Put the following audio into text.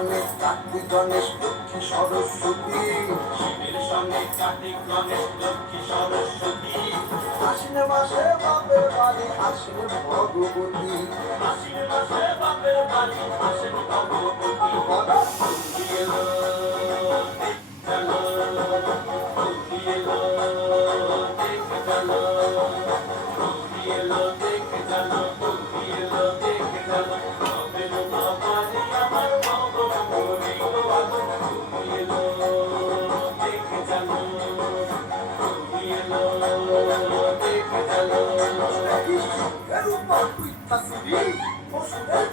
সঙ্গে কার্তিক গণেশ লক্ষ্মী সরস্বতী, শিবের সঙ্গে কার্তিক গণেশ লক্ষ্মী সরস্বতী, আশ্বিন মাসে বাপের বাড়ি আসেন ভগবতী, আশ্বিন মাসে বাপের বাড়ি আসেন ভগবতী। হোলি এলো দেখে চলো, হোলি এলো দেখে চলো, হোলি এলো দেখে চলো, হোলি এলো দেখে চলো, বাপের বাড়ি আমার ভগবতী হোলি এলো দেখে চলো, হোলি এলো দেখে চলো। সঙ্গের উপর তুই থাকবি, পশুদের